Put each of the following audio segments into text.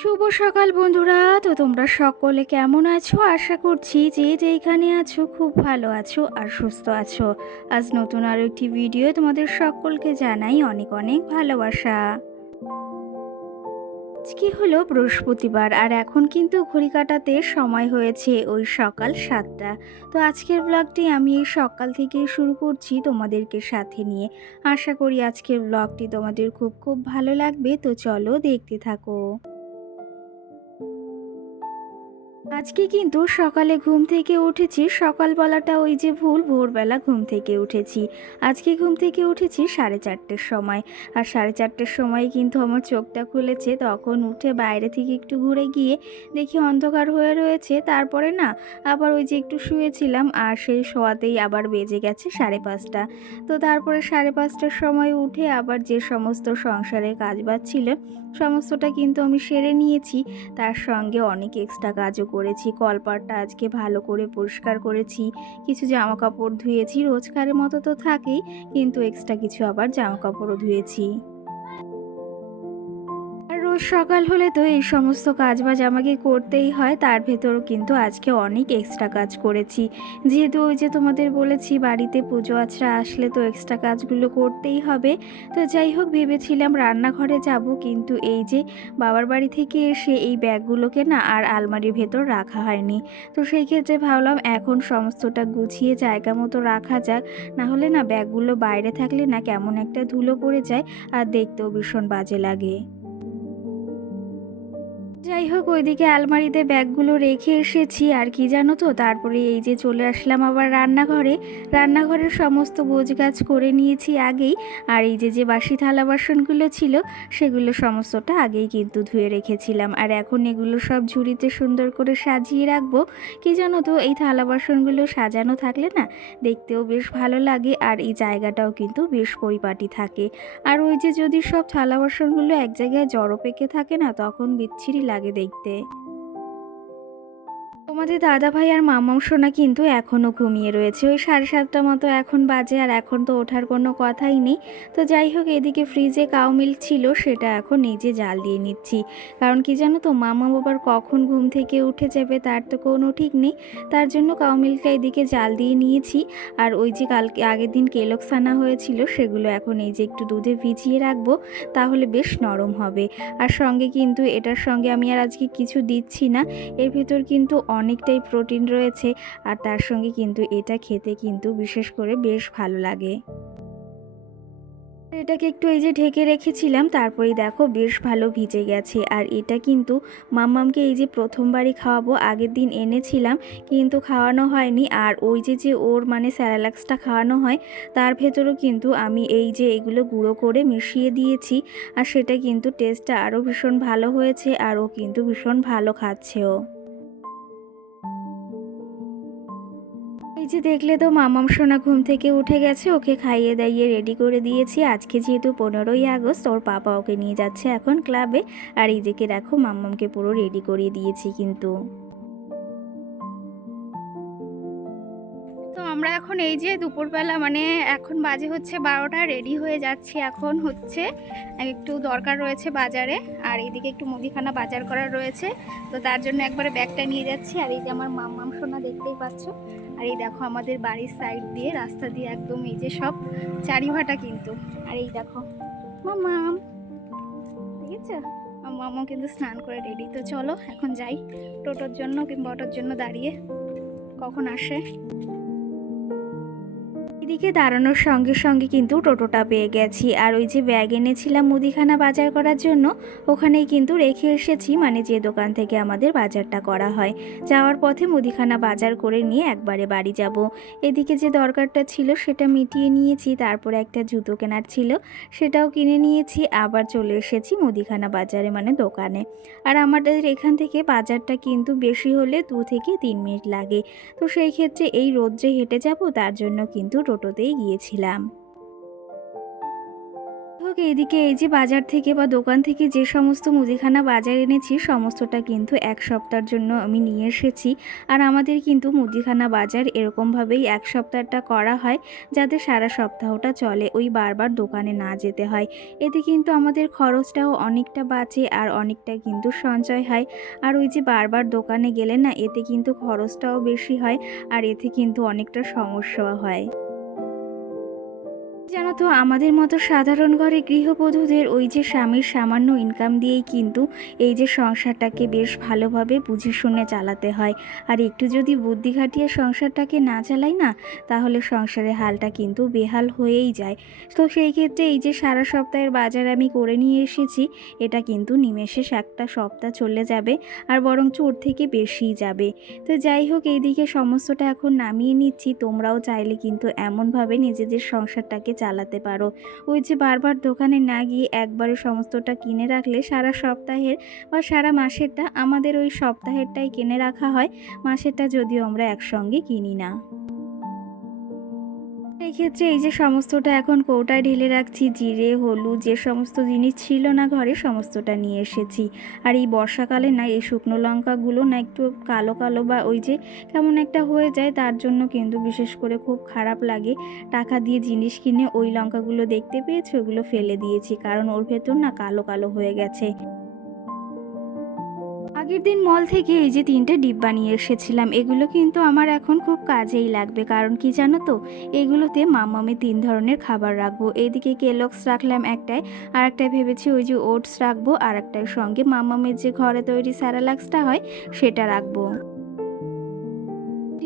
শুভ সকাল বন্ধুরা। তো তোমরা সকলে কেমন আছো? আশা করছি যে যেখানে আছো খুব ভালো আছো আর সুস্থ আছো। আজ নতুন আরও একটি ভিডিও তোমাদের সকলকে জানাই অনেক অনেক ভালোবাসা। আজকে হলো বৃহস্পতিবার আর এখন কিন্তু ঘড়ি কাটাতে সময় হয়েছে ওই সকাল সাতটা। তো আজকের ব্লগটি আমি এই সকাল থেকে শুরু করছি তোমাদেরকে সাথে নিয়ে। আশা করি আজকের ব্লগটি তোমাদের খুব খুব ভালো লাগবে। তো চলো দেখতে থাকো। আজকে কিন্তু সকালে ঘুম থেকে উঠেছি। সকালবেলাটা ওই যে ভুল, ভোরবেলা ঘুম থেকে উঠেছি। আজকে ঘুম থেকে উঠেছি সাড়ে চারটের সময়। আর সাড়ে চারটের সময় কিন্তু আমার চোখটা খুলেছে। তখন উঠে বাইরে থেকে একটু ঘুরে গিয়ে দেখি অন্ধকার হয়ে রয়েছে। তারপরে না আবার ওই যে একটু শুয়েছিলাম আর সেই শোয়াতেই আবার বেজে গেছে সাড়ে পাঁচটা। তো তারপরে সাড়ে পাঁচটার সময় উঠে আবার যে সমস্ত সংসারের কাজ বাজ ছিল সমস্তটা কিন্তু আমি সেরে নিয়েছি। তার সঙ্গে অনেক এক্সট্রা কাজও করেছি। কলপাটটা আজকে ভালো করে পরিষ্কার করেছি। কিছু জামা কাপড় ধুয়েছি। রোজকারের মতো তো থাকেই, কিন্তু এক্সট্রা কিছু আবার জামা কাপড়ও ধুয়েছি। রোজ সকাল হলে তো এই সমস্ত কাজ বাজ আমাকে করতেই হয়, তার ভেতরও কিন্তু আজকে অনেক এক্সট্রা কাজ করেছি। যেহেতু ওই যে তোমাদের বলেছি, বাড়িতে পুজো আচরা আসলে তো এক্সট্রা কাজগুলো করতেই হবে। তো যাই হোক, ভেবেছিলাম রান্নাঘরে যাব, কিন্তু এই যে বাবার বাড়ি থেকে এসে এই ব্যাগগুলোকে না আর আলমারির ভেতর রাখা হয়নি। তো সেই ক্ষেত্রে ভাবলাম এখন সমস্তটা গুছিয়ে জায়গা মতো রাখা যাক, না হলে না ব্যাগগুলো বাইরে থাকলে না কেমন একটা ধুলো পড়ে যায়, আর দেখতেও ভীষণ বাজে লাগে। যাই হোক, ওইদিকে আলমারিতে ব্যাগগুলো রেখে এসেছি, আর কি জানো তো? তারপরে এই যে চলে আসলাম আবার রান্নাঘরে। রান্নাঘরের সমস্ত গোছগাছ করে নিয়েছি আগেই, আর এই যে যে বাসি থালা বাসনগুলো ছিল, সেগুলো সমস্তটা আগেই কিন্তু ধুয়ে রেখেছিলাম। আর এখন এগুলো সব ঝুড়িতে সুন্দর করে সাজিয়ে রাখব। কি জানো তো, এই থালা বাসনগুলো সাজানো থাকলে না, দেখতেও বেশ ভালো লাগে, আর এই জায়গাটাও কিন্তু বেশ পরিপাটি থাকে। আর ওই যে যদি সব থালা বাসনগুলো এক জায়গায় জড়ো পেকে থাকে না, তখন বিচ্ছিরি লাগে। দেখতে তোমাদের দাদা ভাই আর মামাম সোনা কিন্তু এখনও ঘুমিয়ে রয়েছে। ওই সাড়ে সাতটা মতো এখন বাজে আর এখন তো ওঠার কোনো কথাই নেই। তো যাই হোক, এদিকে ফ্রিজে কাউ মিল্ক ছিল, সেটা এখন নিজে জাল দিয়ে নিচ্ছি। কারণ কি জানো তো মামা বাবার কখন ঘুম থেকে উঠে যাবে তার তো কোনো ঠিক নেই। তার জন্য কাউ মিল্কটা এদিকে জাল দিয়ে নিয়েছি। আর ওই যে কালকে আগের দিন কেলক্স আনা হয়েছিল, সেগুলো এখন এই যে একটু দুধে ভিজিয়ে রাখব, তাহলে বেশ নরম হবে। আর সঙ্গে কিন্তু এটার সঙ্গে আমি আর আজকে কিছু দিচ্ছি না। এর ভিতর কিন্তু অনেকটাই প্রোটিন রয়েছে আর তার সঙ্গে কিন্তু এটা খেতে কিন্তু বিশেষ করে বেশ ভালো লাগে। এটাকে একটু এই যে ঢেকে রেখেছিলাম, তারপরেই দেখো বেশ ভালো ভিজে গেছে। আর এটা কিন্তু মাম্মামকে এই যে প্রথমবারই খাওয়াবো, আগের দিন এনেছিলাম, কিন্তু খাওয়ানো হয়নি। আর ওই যে যে ওর মানে স্যারালাক্সটা খাওয়ানো হয়, তার ভেতরও কিন্তু আমি এই যে এগুলো গুঁড়ো করে মিশিয়ে দিয়েছি। আর সেটা কিন্তু টেস্টটা আরও ভীষণ ভালো হয়েছে, আর ও কিন্তু ভীষণ ভালো খাচ্ছেও। যে দেখলে তো মামাম সোনা ঘুম থেকে উঠে গেছে, ওকে খাইয়ে দাইয়ে রেডি করে দিয়েছি। আজকে যেহেতু পনেরোই আগস্ট, ওর পাপা ওকে নিয়ে যাচ্ছে এখন ক্লাবে আর এই যে কে দেখো মাম্মামকে পুরো রেডি করিয়ে দিয়েছি কিন্তু। তো আমরা এখন এই যে দুপুরবেলা মানে এখন বাজে হচ্ছে বারোটা রেডি হয়ে যাচ্ছি এখন হচ্ছে। একটু দরকার রয়েছে বাজারে, আর এইদিকে একটু মুদিখানা বাজার করার রয়েছে। তো তার জন্য একবারে ব্যাগটা নিয়ে যাচ্ছি। আর এই যে আমার মাম্মাম সোনা দেখতেই পাচ্ছ আর এই দেখো আমাদের বাড়ির সাইড দিয়ে, রাস্তা দিয়ে একদম এই যে সব চারিভাটা কিন্তু। আর এই দেখো মামাম আছে মামা কিন্তু স্নান করে রেডি তো চলো, এখন যাই, টোটোর জন্য কিংবা অটোর জন্য দাঁড়িয়ে, কখন আসে? এদিকে দাঁড়ানোর সঙ্গে সঙ্গে কিন্তু টোটোটা পেয়ে গেছি। আর ওই যে ব্যাগ এনেছিলাম মুদিখানা বাজার করার জন্য, ওখানেই কিন্তু রেখে এসেছি। মানে যে দোকান থেকে আমাদের বাজারটা করা হয়। যাওয়ার পথে মুদিখানা বাজার করে নিয়ে একবারে বাড়ি যাব। এদিকে যে দরকারটা ছিল সেটা মিটিয়ে নিয়েছি। তারপরে একটা জুতো কেনার ছিল, সেটাও কিনে নিয়েছি। আবার চলে এসেছি মুদিখানা বাজারে মানে দোকানে। আর আমাদের এখান থেকে বাজারটা কিন্তু বেশি হলে দু থেকে তিন মিনিট লাগে। তো সেই ক্ষেত্রে এই রোদ্রে হেঁটে যাব, তার জন্য কিন্তু টোটোতেই গিয়েছিলাম। হোক এদিকে এই যে বাজার থেকে বা দোকান থেকে যে সমস্ত মুদিখানা বাজার এনেছি, সমস্তটা কিন্তু এক সপ্তাহের জন্য আমি নিয়ে এসেছি। আর আমাদের কিন্তু মুদিখানা বাজার এরকমভাবেই এক সপ্তাহটা করা হয়, যাতে সারা সপ্তাহটা চলে ওই বারবার দোকানে না যেতে হয়। এতে কিন্তু আমাদের খরচটাও অনেকটা বাঁচে আর অনেকটা কিন্তু সঞ্চয় হয়। আর ওই যে বারবার দোকানে গেলে না, এতে কিন্তু খরচটাও বেশি হয় আর এতে কিন্তু অনেকটা সমস্যাও হয়। জানো তো, আমাদের মতো সাধারণ ঘরে গৃহবধূদের ওই যে স্বামীর সামান্য ইনকাম দিয়েই কিন্তু এই যে সংসারটাকে বেশ ভালোভাবে বুঝে শুনে চালাতে হয়। আর একটু যদি বুদ্ধি খাটিয়ে সংসারটাকে না চালাই না, তাহলে সংসারের হালটা কিন্তু বেহাল হয়েই যায়। তো সেই ক্ষেত্রে এই যে সারা সপ্তাহের বাজার আমি করে নিয়ে এসেছি, এটা কিন্তু নিমেষে একটা সপ্তাহ চলে যাবে আর বরং চোর থেকে বেশিই যাবে। তো যাই হোক, এইদিকে সমস্তটা এখন নামিয়ে নিচ্ছি। তোমরাও চাইলে কিন্তু এমনভাবে নিজেদের সংসারটাকে চালাতে পারো। ওই যে বারবার দোকানে না গিয়ে একবারে সমস্তটা কিনে রাখলে সারা সপ্তাহের বা সারা মাসেরটা আমাদের ওই সপ্তাহেরটাই কিনে রাখা হয়। মাসেরটা যদিও আমরা একসঙ্গে কিনি না। এই ক্ষেত্রে এই যে সমস্তটা এখন কৌটায় ঢেলে রাখছি, জিরে, হলুদ, যে সমস্ত জিনিস ছিল না ঘরে সমস্তটা নিয়ে এসেছি। আর এই বর্ষাকালে না, এই শুকনো লঙ্কাগুলো না একটু কালো কালো বা ওই যে কেমন একটা হয়ে যায়, তার জন্য কিন্তু বিশেষ করে খুব খারাপ লাগে। টাকা দিয়ে জিনিস কিনে ওই লঙ্কাগুলো দেখতে পেয়েছি? ওগুলো ফেলে দিয়েছি, কারণ ওর ভেতর না কালো কালো হয়ে গেছে। আগের দিন মল থেকে এই যে তিনটে ডিব্বা নিয়ে এসেছিলাম, এগুলো কিন্তু আমার এখন খুব কাজেই লাগবে। কারণ কি জানো তো? এগুলোতে মামামে তিন ধরনের খাবার রাখব। এইদিকে কেলক্স রাখলাম একটাই আর একটাই ভেবেছি ওই যে ওটস রাখব আর একটার সঙ্গে মামামের যে ঘরে তৈরি স্যারালাক্সটা হয়, সেটা রাখব।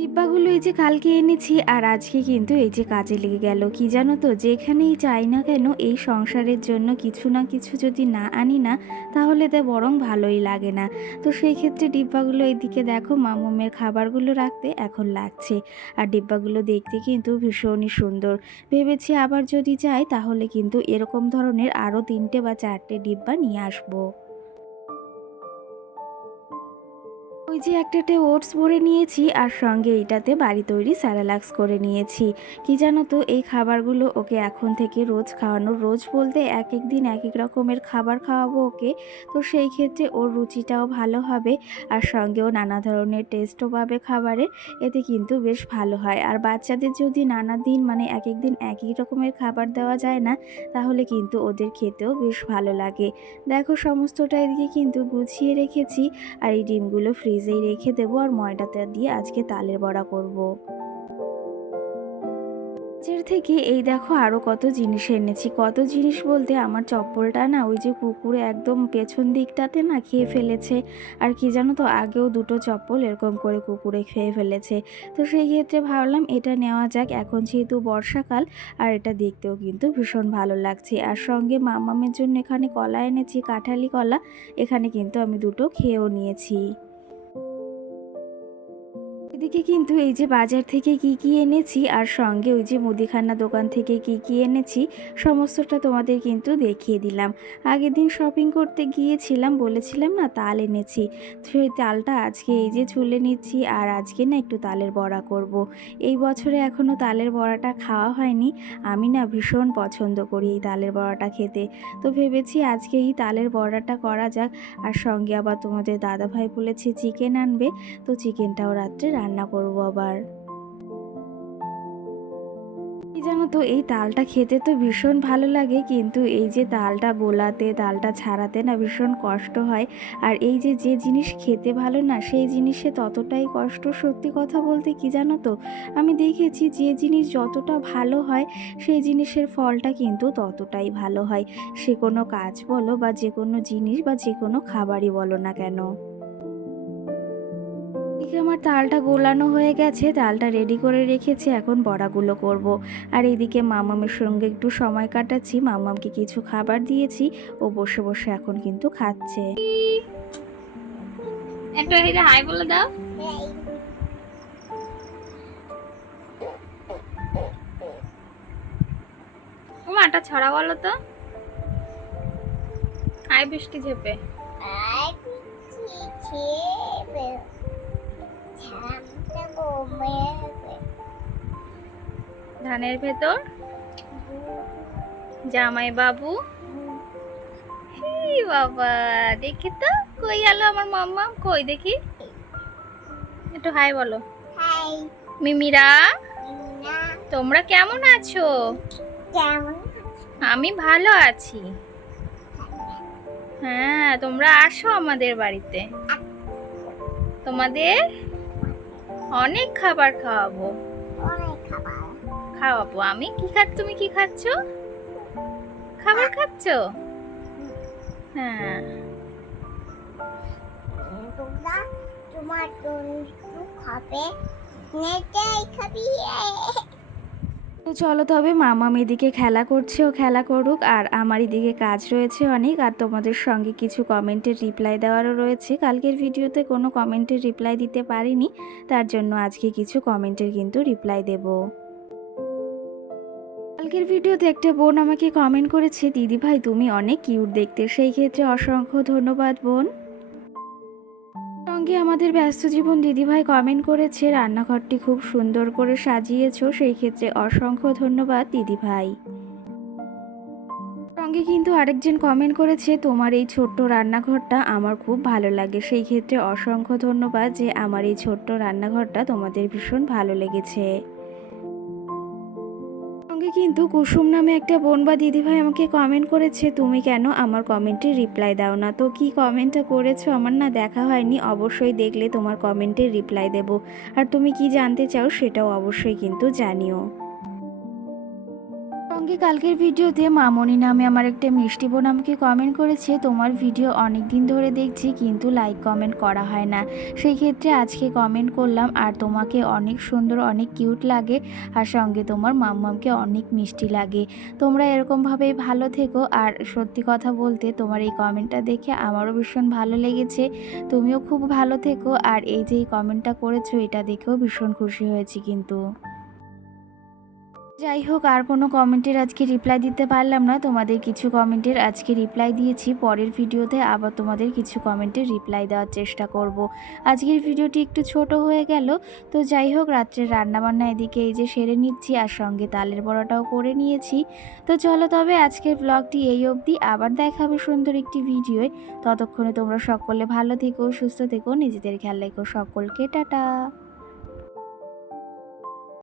ডিব্বাগুলো এই যে কালকে এনেছি আর আজকে কিন্তু এই যে কাজে লেগে গেল। কি জানো তো, যেখানেই চাই না কেন এই সংসারের জন্য কিছু না কিছু যদি না আনি না, তাহলে তো বরং ভালোই লাগে না। তো সেই ক্ষেত্রে ডিব্বাগুলো এদিকে দেখো, মামুমের খাবারগুলো রাখতে এখন লাগছে। আর ডিব্বাগুলো দেখতে কিন্তু ভীষণই সুন্দর। ভেবেছি আবার যদি যাই, তাহলে কিন্তু এরকম ধরনের আরও তিনটে বা চারটে ডিব্বা নিয়ে আসব। ওই যে একটাতে ওটস ভরে নিয়েছি আর সঙ্গে এইটাতে বাড়ি তৈরি স্যারালাক্স করে নিয়েছি। কি জানো তো, এই খাবারগুলো ওকে এখন থেকে রোজ খাওয়ানো, রোজ বলতে এক এক দিন এক এক রকমের খাবার খাওয়াবো ওকে। তো সেই ক্ষেত্রে ওর রুচিটাও ভালো হবে আর সঙ্গেও নানা ধরনের টেস্টও পাবে খাবারে, এতে কিন্তু বেশ ভালো হয়। আর বাচ্চাদের যদি নানা দিন মানে এক এক দিন একই রকমের খাবার দেওয়া যায় না, তাহলে কিন্তু ওদের খেতেও বেশ ভালো লাগে। দেখো, সমস্তটা এদিকে কিন্তু গুছিয়ে রেখেছি আর এই ডিমগুলো ফ্রিজেই রেখে দেবো আর ময়দাটা দিয়ে আজকে তালের বড়া করব। এর থেকে এই দেখো আরও কত জিনিস এনেছি। কত জিনিস বলতে আমার চপ্পলটা না ওই যে কুকুরে একদম পেছন দিকটাতে না খেয়ে ফেলেছে। আর কি জানো তো, আগেও দুটো চপ্পল এরকম করে কুকুরে খেয়ে ফেলেছে। তো সেই ক্ষেত্রে ভাবলাম এটা নেওয়া যাক। এখন যেহেতু বর্ষাকাল আর এটা দেখতেও কিন্তু ভীষণ ভালো লাগছে। আর সঙ্গে মামামের জন্য এখানে কলা এনেছি, কাঁঠালি কলা। এখানে কিন্তু আমি দুটো খেয়েও নিয়েছি। এদিকে কিন্তু এই যে বাজার থেকে কি কি এনেছি আর সঙ্গে ওই যে মুদিখানা দোকান থেকে কি কি এনেছি, সমস্তটা তোমাদের কিন্তু দেখিয়ে দিলাম। আগের দিন শপিং করতে গিয়েছিলাম, বলেছিলাম না তাল এনেছি। সেই তালটা আজকে এই যে চুলে নিচ্ছি আর আজকে না একটু তালের বড়া করব। এই বছরে এখনও তালের বড়াটা খাওয়া হয়নি। আমি না ভীষণ পছন্দ করি এই তালের বড়াটা খেতে। তো ভেবেছি আজকে এই তালের বড়াটা করা যাক। আর সঙ্গে আবার তোমাদের দাদাভাই বলেছে, চিকেন আনবে। তো চিকেনটাও রাত্রে রান্না করব আবার। জানো তো, এই তালটা খেতে তো ভীষণ ভালো লাগে, কিন্তু এই যে তালটা গোলাতে, তালটা ছাড়াতে না ভীষণ কষ্ট হয়। আর এই যে যে জিনিস খেতে ভালো না, সেই জিনিসে ততটাই কষ্ট। সত্যি কথা বলতে কি জানো তো, আমি দেখেছি যে জিনিস যতটা ভালো হয়, সেই জিনিসের ফলটা কিন্তু ততটাই ভালো হয়। সে কোনো কাজ বলো বা যে কোনো জিনিস বা যে কোনো খাবারই বলো না কেন। এদিকে আমার তালটা গোলানো হয়ে গেছে তালটা রেডি করে রেখেছি এখন বড়াগুলো করব। আর এদিকে মামামের সঙ্গে একটু সময় কাটাচ্ছি মামামকে কিছু খাবার দিয়েছি ও বসে বসে এখন কিন্তু খাচ্ছে। একটা এই যে হাই বলে দাও। ও মাটা ছড়া বলো তো। হাই বৃষ্টি ঝেপে। ধানের ভেতর? জামাই বাবু বাবা দেখি তো কই গেল আমার মাম্মা কই দেখি? একটু হাই বলো। মিমিরা? তোমরা কেমন আছো? আমি ভালো আছি। হ্যাঁ তোমরা আসো আমাদের বাড়িতে। তোমাদের? অনেক খাবার খাওয়াবো। খাওয়াবো। আমি কি খাচ্ছ তুমি কি খাচ্ছ? খাবার খাচ্ছ? হ্যাঁ। তোমার খাবে। খাবি। তো চলো তবে মামা এদিকে খেলা করছে, ও খেলা করুক। আর আমার এদিকে কাজ রয়েছে অনেক, আর তোমাদের সঙ্গে কিছু কমেন্টের রিপ্লাই দেওয়ারও রয়েছে। কালকের ভিডিওতে কোনো কমেন্টের রিপ্লাই দিতে পারিনি, তার জন্য আজকে কিছু কমেন্টের কিন্তু রিপ্লাই দেব। কালকের ভিডিওতে একটা বোন আমাকে কমেন্ট করেছে দিদি ভাই তুমি অনেক কিউট দেখতে। সেই ক্ষেত্রে অসংখ্য ধন্যবাদ বোন। সঙ্গে আমাদের ব্যস্ত জীবন দিদিভাই কমেন্ট করেছে, রান্নাঘরটি খুব সুন্দর করে সাজিয়েছ, সেই ক্ষেত্রে অসংখ্য ধন্যবাদ দিদিভাই। সঙ্গে কিন্তু আরেকজন কমেন্ট করেছে, তোমার এই ছোট্ট রান্নাঘরটা আমার খুব ভালো লাগে। সেই ক্ষেত্রে অসংখ্য ধন্যবাদ যে আমার এই ছোট্ট রান্নাঘরটা তোমাদের ভীষণ ভালো লেগেছে। কিন্তু কুসুম নামে একটা বোন বা দিদিভাই আমাকে কমেন্ট করেছে। তুমি কেন আমার কমেন্টে রিপ্লাই দাও না? তো কি কমেন্টটা করেছ? আমার না দেখা হয়নি। অবশ্যই দেখলে তোমার কমেন্টে রিপ্লাই দেব। আর তুমি কি জানতে চাও সেটাও অবশ্যই কিন্তু জানিও। সঙ্গে কালকের ভিডিওতে মামনি নামে আমার একটা মিষ্টি বোন আমাকে কমেন্ট করেছে, তোমার ভিডিও অনেক দিন ধরে দেখছি কিন্তু লাইক কমেন্ট করা হয় না। সেই ক্ষেত্রে আজকে কমেন্ট করলাম, আর তোমাকে অনেক সুন্দর, অনেক কিউট লাগে, আর সঙ্গে তোমার মাম্মামকে অনেক মিষ্টি লাগে। তোমরা এরকমভাবেই ভালো থেকো, আর সত্যি কথা বলতে তোমার এই কমেন্টটা দেখে আমারও ভীষণ ভালো লেগেছে। তুমিও খুব ভালো থেকো, আর এই যে এই কমেন্টটা করেছ, এটা দেখেও ভীষণ খুশি হয়েছি কিন্তু। যাই হোক, আর কোনো কমেন্টের আজকে রিপ্লাই দিতে পারলাম না। তোমাদের কিছু কমেন্টের আজকে রিপ্লাই দিয়েছি। পরের ভিডিওতে আবার তোমাদের কিছু কমেন্টের রিপ্লাই দেওয়ার চেষ্টা করব। আজকের ভিডিওটি একটু ছোট হয়ে গেল। তো যাই হোক, রাত্রের রান্নাবান্না এদিকে এই যে সেরে নিচ্ছি, আর সঙ্গে তালের বড়াটাও করে নিয়েছি। তো চলো তবে আজকের ব্লগটি এই অবধি। আবার দেখাবে সুন্দর একটি ভিডিওয়। ততক্ষণে তোমরা সকলে ভালো থেকো, সুস্থ থেকো, নিজেদের খেয়াল রেখো সকলকে। টাটা।